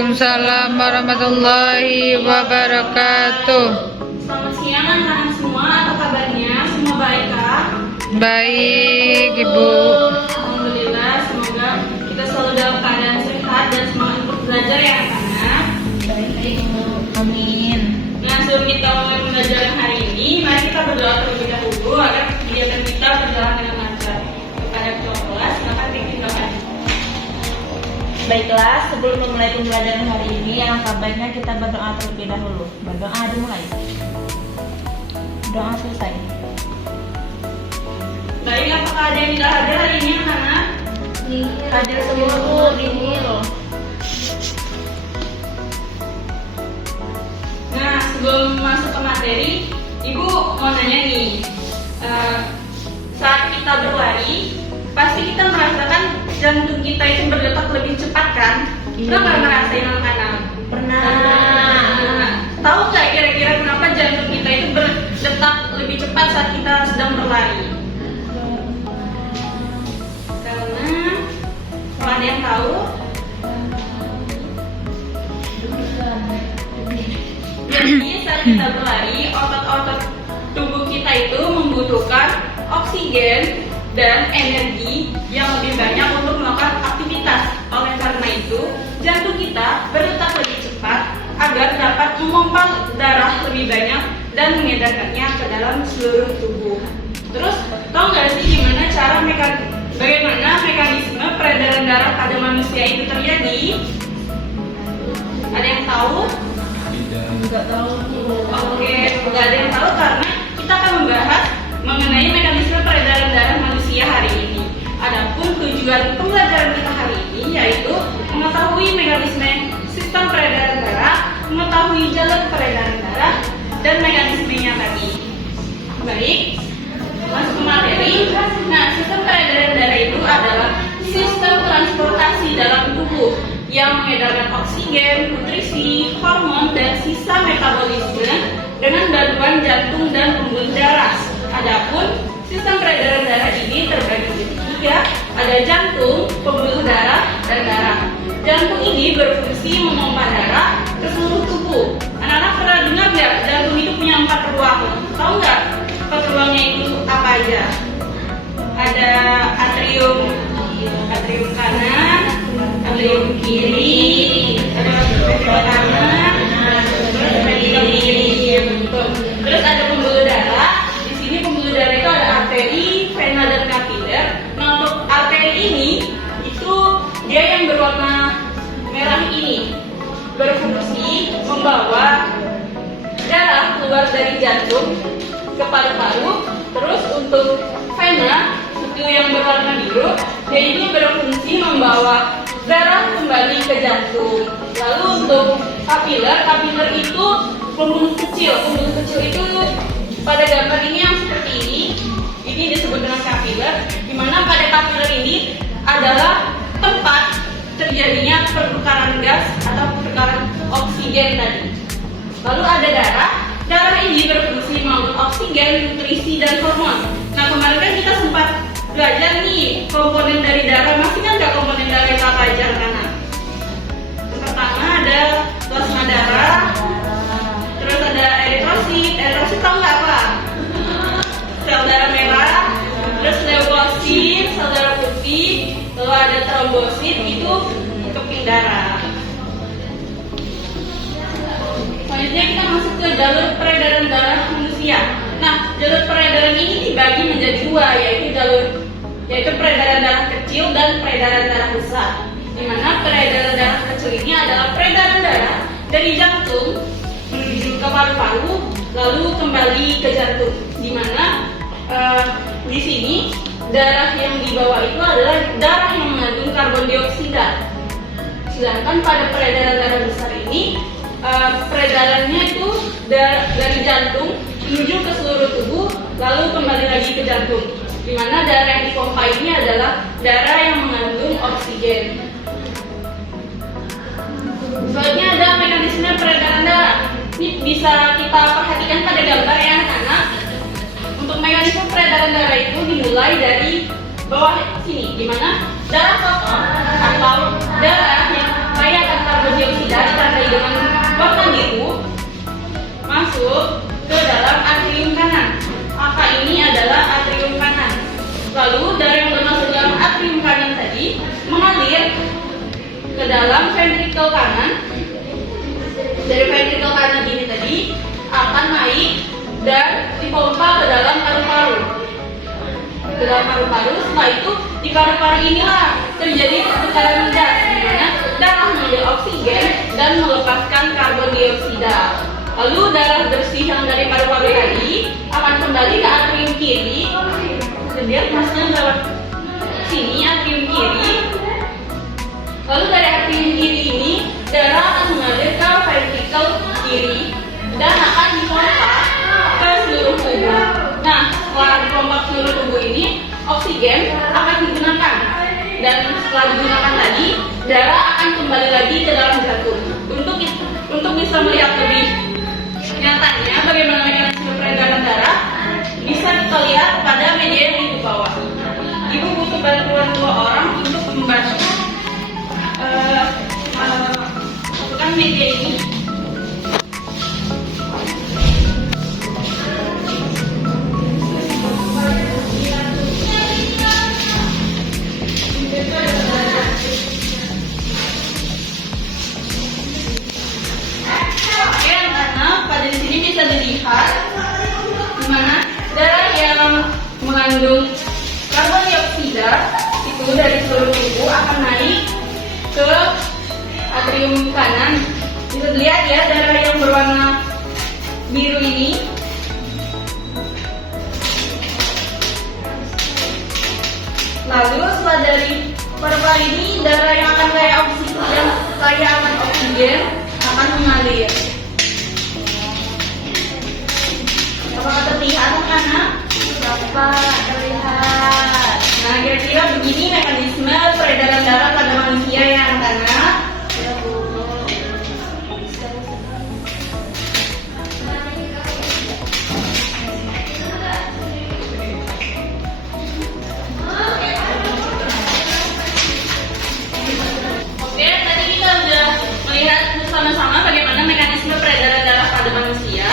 Waalaikumsalam warahmatullahi wabarakatuh. Selamat siang anak-anak semua, apa kabarnya? Semua baik kah? Baik, Ibu. Alhamdulillah, semoga kita selalu dalam keadaan sehat dan semangat untuk belajar ya anak-anak. Baik, amin. Nah, sebelum kita mulai pembelajaran hari ini, mari kita berdoa terlebih dahulu agar kegiatan kita berjalan dengan lancar. Kepada ketua kelas, maka kita akan. Baiklah, sebelum memulai pembelajaran hari ini, alangkah baiknya kita berdoa terlebih dahulu. Berdoa dimulai. Doa selesai. Baik, apakah ada yang tidak hadir hari ini anak-anak? Hadir semua Bu, ini loh. Nah, sebelum masuk ke materi, Ibu mau nanya nih, saat kita berlari, pasti kita merasakan jantung kita itu berdetak lebih cepat kan? Iya. Pernah nggak ngerasain anak-anak? Pernah. Nah, tahu nggak kira-kira kenapa jantung kita itu berdetak lebih cepat saat kita sedang berlari? Karena, kalau ada yang tahu, jadi saat kita berlari, otot-otot tubuh kita itu membutuhkan oksigen dan energi yang lebih banyak untuk melakukan aktivitas. Oleh karena itu, jantung kita berdetak lebih cepat agar dapat memompa darah lebih banyak dan mengedarkannya ke dalam seluruh tubuh. Terus, tahu nggak sih bagaimana mekanisme peredaran darah pada manusia itu terjadi? Ada yang tahu? Enggak tahu. Oke, nggak ada yang tahu karena kita akan membahas mengenai mekanisme peredaran darah manusia hari ini. Adapun tujuan pembelajaran kita hari ini yaitu mengetahui mekanisme sistem peredaran darah, mengetahui jalur peredaran darah, dan mekanismenya tadi. Baik, masuk ke materi. Nah, sistem peredaran darah itu adalah sistem transportasi dalam tubuh yang mengedarkan oksigen, nutrisi, hormon, dan sisa metabolisme dengan bantuan jantung dan pembuluh darah. Adapun sistem peredaran darah ini terbagi menjadi tiga, ada jantung, pembuluh darah, dan darah. Jantung ini berfungsi memompa darah ke seluruh tubuh. Anak-anak pernah dengar nggak jantung itu punya 4 ruang? Tahu nggak 4 ruangnya itu apa aja? Ada atrium kanan, atrium kiri, ada kanan, terus ada pembuluh darah. Di sini pembuluh darah itu ada arteri, vena, dan kapiler. Nah, untuk arteri ini itu dia yang berwarna merah ini berfungsi membawa darah keluar dari jantung ke paru-paru. Terus untuk vena itu yang berwarna biru, dia ini berfungsi membawa darah kembali ke jantung. Lalu untuk kapiler itu pembuluh kecil itu pada gambar ini yang seperti ini disebut dengan kapiler, di mana pada kapiler ini adalah tempat terjadinya pertukaran gas atau pertukaran oksigen tadi. Lalu ada darah ini berfungsi mengangkut oksigen, nutrisi, dan hormon. Nah, kemarin kan kita sempat belajar nih komponen dari darah. Masih kan nggak komponen darah yang kita pelajaran? Yang pertama ada plasma darah, terus ada eritrosit tahu nggak apa? Sel darah merah, terus leukosit, sel darah putih, lalu ada trombosit, itu keping darah. Selanjutnya kita masuk ke jalur peredaran darah manusia. Nah, jalur peredaran ini dibagi menjadi dua, yaitu peredaran darah kecil dan peredaran darah besar. Di mana peredaran darah kecil ini adalah peredaran darah dari jantung menuju ke paru-paru, lalu kembali ke jantung. Di mana di sini darah yang dibawa itu adalah darah yang mengandung karbon dioksida. Sedangkan pada peredaran darah besar ini peredarannya itu dari jantung menuju ke seluruh tubuh, lalu kembali lagi ke jantung. Di mana darah yang dipompa ini adalah darah yang mengandung oksigen. Selanjutnya ada mekanisme peredaran darah. Ini bisa kita perhatikan pada gambar ya anak-anak. Untuk mekanisme peredaran darah itu dimulai dari bawah sini, di mana darah kotor atau darah yang kaya akan karbon dioksida ditandai dengan warna biru masuk ke dalam atrium kanan. Maka ini adalah atrium kanan. Lalu darah yang masuk ke dalam atrium kanan tadi mengalir ke dalam ventrikel kanan. Dari ventrikel kanan ini tadi akan naik dan dipompa ke dalam paru-paru. Ke dalam paru-paru, setelah itu di paru-paru inilah terjadi tekanan gas, di mana darah mengambil oksigen dan melepaskan karbon dioksida. Lalu darah bersih yang dari paru-paru tadi akan kembali ke atrium kiri. Kemudian masuknya lewat sini atrium kiri. Lalu dari atrium kiri ini darah akan mengalir ke ventrikel kiri dan akan dipompa ke seluruh tubuh. Nah, setelah dipompa ke seluruh tubuh ini, oksigen akan digunakan. Dan setelah digunakan tadi, darah akan kembali lagi ke dalam jantung. Untuk bisa melihat lebih nyatanya bagaimana mekanisme peredaran darah, bisa kita lihat pada media yang di bawah. Ibu butuh bantuan 2 orang untuk membantu masukkan media ini. Bisa dilihat di mana darah yang mengandung karbon dioksida itu dari seluruh tubuh akan naik ke atrium kanan. Bisa dilihat ya, darah yang berwarna biru ini lalu setelah dari paru-paru ini darah yang akan kaya oksigen akan mengalir. Apakah terlihat anak? Dapat terlihat. Nah, kira-kira begini mekanisme peredaran darah pada manusia ya anak-anak. Ya, Bu. Oke, tadi kita sudah melihat bersama-sama bagaimana mekanisme peredaran darah pada manusia.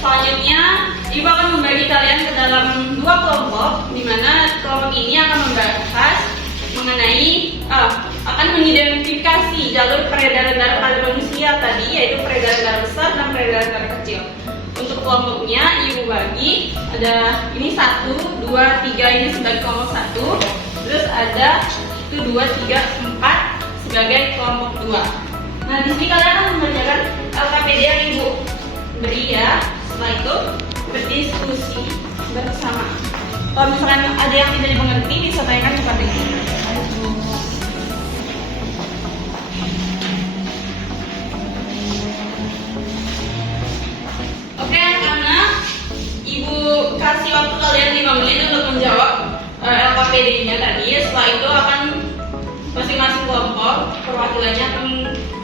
Selanjutnya, Ibu akan membagi kalian ke dalam 2 kelompok, di mana kelompok ini akan membahas mengenai akan mengidentifikasi jalur peredaran darah pada manusia tadi, yaitu peredaran darah besar dan peredaran darah kecil. Untuk kelompoknya, Ibu bagi ada ini 1, 2, 3 ini sebagai kelompok 1, terus ada 1, 2, 3, 4 sebagai kelompok 2. Nah, di sini kalian akan membacakan LKPD yang Ibu beri ya. Setelah itu berdiskusi bersama. Kalau misalkan ada yang tidak dimengerti, bisa tanyakan kepada Ibu. Oke anak-anak, Ibu kasih waktu kalian 5 menit untuk menjawab LKPD-nya tadi. Setelah itu akan masing-masing kelompok perwakilannya akan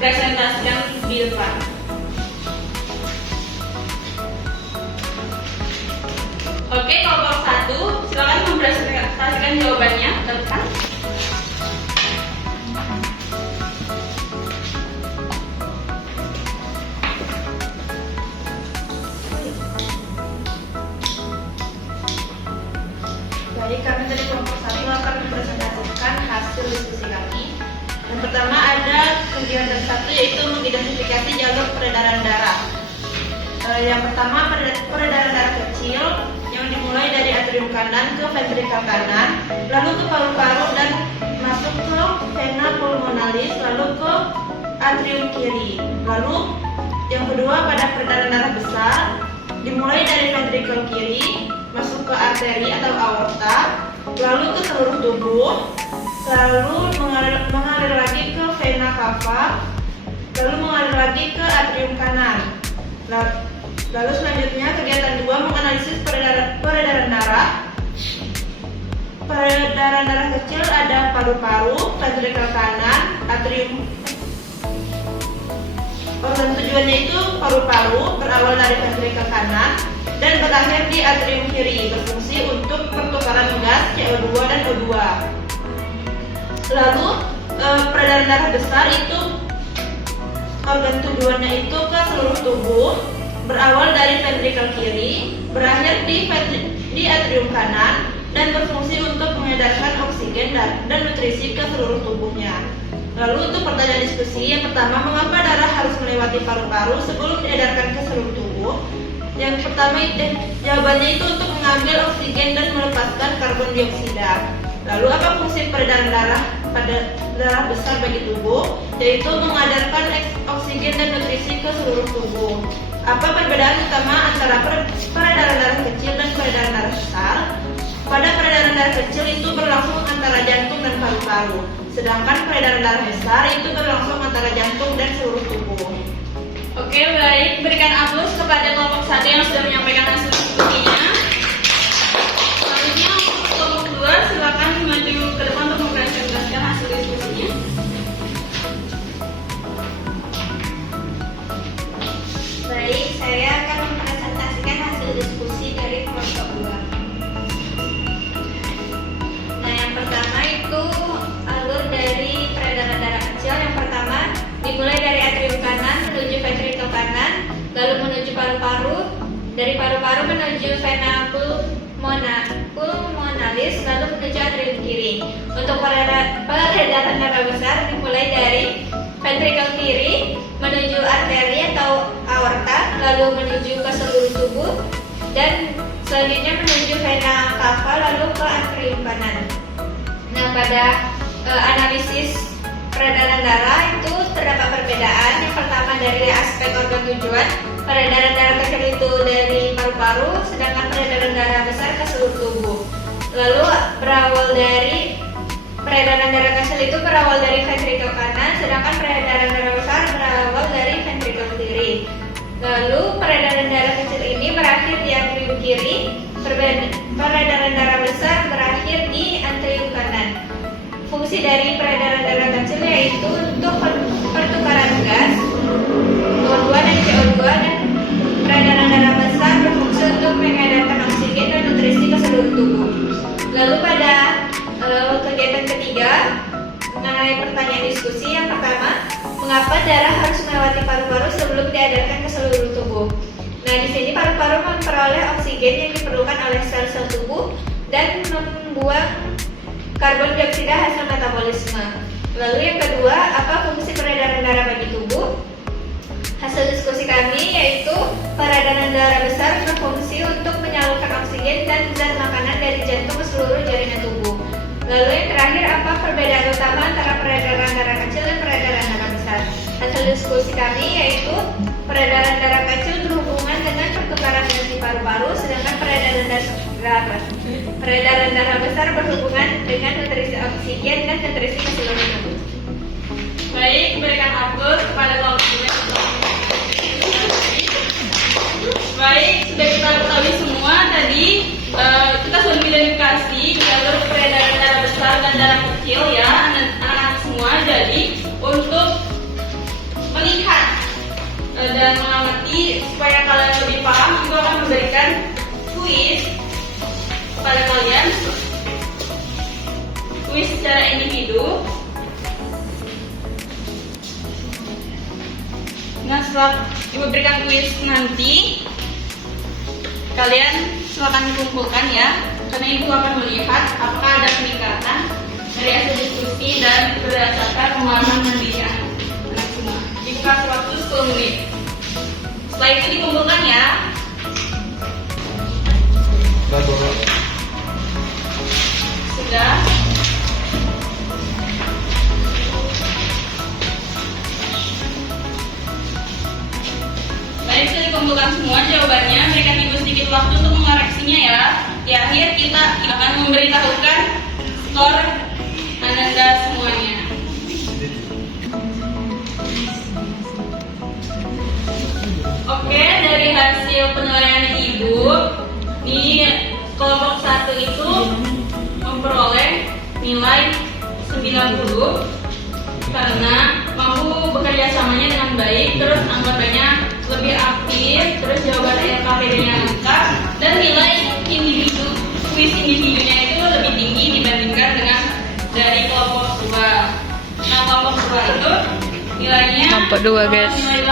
presentasikan di depan. Oke, kelompok 1, silakan mempresentasikan jawabannya ke depan. Baik, kami dari kelompok 1 akan mempresentasikan hasil diskusi kami. Yang pertama ada kegiatan 1, yaitu mengidentifikasi jalur peredaran darah. Yang pertama peredaran darah kecil yang dimulai dari atrium kanan ke ventrikel kanan, lalu ke paru-paru dan masuk ke vena pulmonalis, lalu ke atrium kiri. Lalu yang kedua pada peredaran darah besar dimulai dari ventrikel kiri, masuk ke arteri atau aorta, lalu ke seluruh tubuh, lalu mengalir lagi ke vena cava, lalu mengalir lagi ke atrium kanan. Lalu selanjutnya kegiatan 2 menganalisis peredaran darah. Peredaran darah kecil ada paru-paru, ventrikel kanan, atrium. Organ tujuannya itu paru-paru, berawal dari ventrikel kanan dan berakhir di atrium kiri, berfungsi untuk pertukaran gas CO2 dan O2. Lalu peredaran darah besar itu organ tujuannya itu ke seluruh tubuh, berawal dari ventrikel kiri, berakhir di atrium kanan, dan berfungsi untuk mengedarkan oksigen dan nutrisi ke seluruh tubuhnya. Lalu untuk pertanyaan diskusi, yang pertama, mengapa darah harus melewati paru-paru sebelum diedarkan ke seluruh tubuh? Yang pertama, jawabannya itu untuk mengambil oksigen dan melepaskan karbon dioksida. Lalu apa fungsi peredaran darah pada darah besar bagi tubuh? Yaitu mengedarkan oksigen dan nutrisi ke seluruh tubuh. Apa perbedaan utama antara peredaran darah kecil dan peredaran darah besar? Pada peredaran darah kecil itu berlangsung antara jantung dan paru-paru, sedangkan peredaran darah besar itu berlangsung antara jantung dan seluruh tubuh. Oke, baik. Berikan aplaus kepada kelompok 1 yang sudah menyampaikan hasil diskusinya. Selanjutnya untuk kelompok 2, silakan maju ke depan untuk mempresentasikan hasil diskusinya. Baik, saya akan mempresentasikan hasil diskusi dari kelompok 2. Nah, yang pertama itu alur dari peredaran darah kecil. Yang pertama dimulai dari atrium kanan menuju ventrikel kanan, lalu menuju paru-paru, dari paru-paru menuju vena pulmonalis, lalu menuju atrium kiri. Untuk peredaran darah besar dimulai dari ventrikel kiri menuju arteri atau aorta, lalu menuju ke seluruh tubuh, dan selanjutnya menuju vena cava, lalu ke atrium kanan. Nah, pada analisis peredaran darah itu terdapat perbedaan. Yang pertama dari aspek organ tujuan, peredaran darah kecil itu dari paru-paru, sedangkan peredaran darah besar ke seluruh tubuh. Lalu peredaran darah kecil itu berawal dari ventrikel kanan, sedangkan peredaran darah besar berawal dari ventrikel kiri. Lalu peredaran darah kecil ini berakhir di atrium kiri, peredaran darah besar berakhir di atrium kanan. Fungsi dari peredaran darah kecil yaitu untuk pertukaran gas O2 dan CO2, dan peredaran darah besar berfungsi untuk mengedarkan oksigen dan nutrisi ke seluruh tubuh. Lalu pada kegiatan ketiga mengenai pertanyaan diskusi, yang pertama, mengapa darah harus melewati paru-paru sebelum diedarkan ke seluruh tubuh? Nah, di sini paru-paru memperoleh oksigen yang diperlukan oleh sel-sel tubuh dan membuang karbon dioksida hasil metabolisme. Lalu yang kedua, apa fungsi peredaran darah bagi tubuh? Hasil diskusi kami yaitu peredaran darah besar berfungsi untuk menyalurkan oksigen dan zat makanan dari jantung ke seluruh jaringan tubuh. Lalu yang terakhir, apa perbedaan utama antara peredaran darah kecil dan peredaran darah besar? Hasil diskusi kami yaitu peredaran darah kecil berhubungan dengan pertukaran gas di paru-paru, sedangkan peredaran darah besar berhubungan dengan nutrisi oksigen dan nutrisi ke seluruh tubuh. Baik, berikan aplaus kepada kelompok 2. Baik, sudah kita ketahui semua tadi kita sudah mengidentifikasi jalur peredaran darah besar dan darah kecil ya, anak-anak semua. Jadi untuk melihat dan mengamati supaya kalian lebih paham, aku akan memberikan kuis kepada kalian, kuis secara individu. Nah, setelah Ibu berikan kuis nanti, kalian silakan dikumpulkan ya, karena Ibu akan melihat apakah ada peningkatan dari hasil diskusi dan berdasarkan pemahaman mandiri anak semua. Dikasih waktu 10 menit. Setelah itu dikumpulkan ya. Sudah. Baik, sudah dikumpulkan semua jawabannya. Berikan Ibu sedikit waktu untuk mengoreksinya ya. Di akhir kita akan memberitahukan skor Ananda semuanya. Oke, dari hasil penilaian Ibu, di kelompok 1 itu memperoleh nilai 90 karena mampu bekerja samanya dengan baik, terus anggotanya lebih aktif, terus jawaban LKPD-nya lengkap, dan nilai individu, kuis individunya itu lebih tinggi dibandingkan dengan dari kelompok 2. Nah, kelompok 2 itu nilainya Dapat 2 guys. Nilai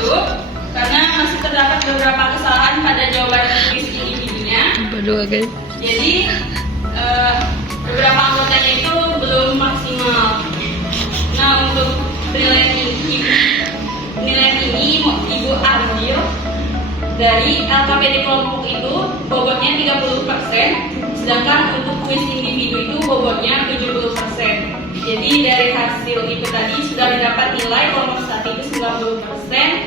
80 karena masih terdapat beberapa kesalahan pada jawaban kuis individunya. Dapat 2 guys. Jadi beberapa anggotanya itu belum maksimal. Nah, untuk penilaian ini Ibu Ardil dari LKPD kelompok itu bobotnya 30%, sedangkan untuk kuis individu itu bobotnya 70%. Jadi dari hasil itu tadi sudah didapat nilai kelompok 1 itu 90%,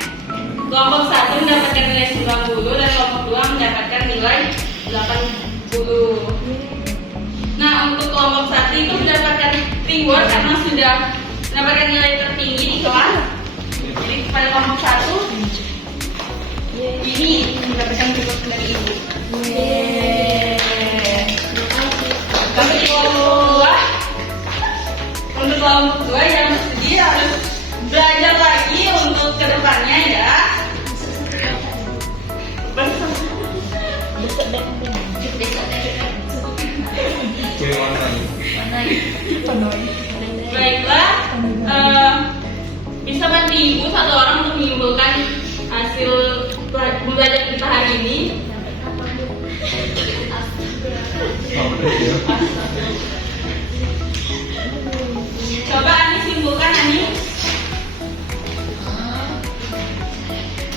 kelompok 1 mendapatkan nilai 90 dan kelompok 2 mendapatkan nilai 80. Nah, untuk kelompok 1 itu mendapatkan reward karena sudah mendapatkan nilai tertinggi di kelas. Jadi pada kelompok 1 ini mendapatkan reward dari ibu. Untuk kelompok 2 yang bersedia harus belajar lagi untuk kedepannya ya. Baiklah, bisa bantu ibu satu orang untuk menyimpulkan hasil pembelajaran kita hari ini. Coba Ani simpulkan, Ani.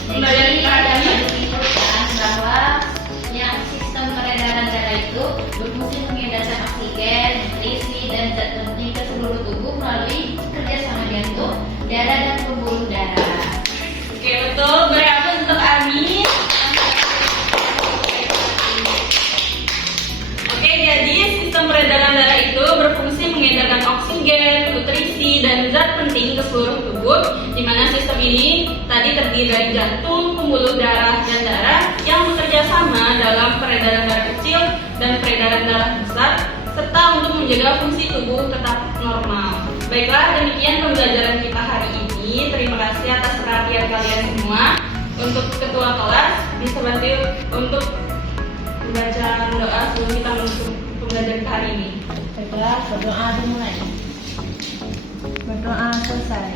Pembelajaran kita hari ini Menyimpulkan bahwa yang sistem peredaran darah itu berfungsi mengedarkan oksigen, nutrisi, dan zat penting ke seluruh tubuh melalui kerjasama jantung, darah, dan pembuluh darah. Oke, betul. Beri aplaus untuk Ani. Oke, jadi sistem peredaran darah itu berfungsi mengedarkan oksigen, nutrisi, dan zat penting ke seluruh tubuh, di mana sistem ini tadi terdiri dari jantung, pembuluh darah, dan darah yang bekerja sama dalam peredaran darah kecil dan peredaran darah besar, serta untuk menjaga fungsi tubuh tetap normal. Baiklah, demikian pembelajaran kita hari ini. Terima kasih atas perhatian kalian semua. Untuk ketua kelas bisa bantu untuk membaca doa sebelum kita menutup pembelajaran kita hari ini. Baiklah, berdoa dimulai. Berdoa selesai.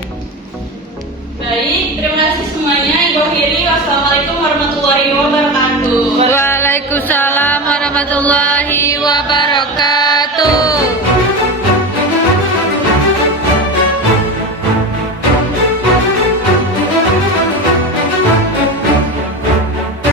Baik, terima kasih semuanya. Ibu akhiri, wassalamualaikum warahmatullahi wabarakatuh. Waalaikumsalam warahmatullahi wabarakatuh.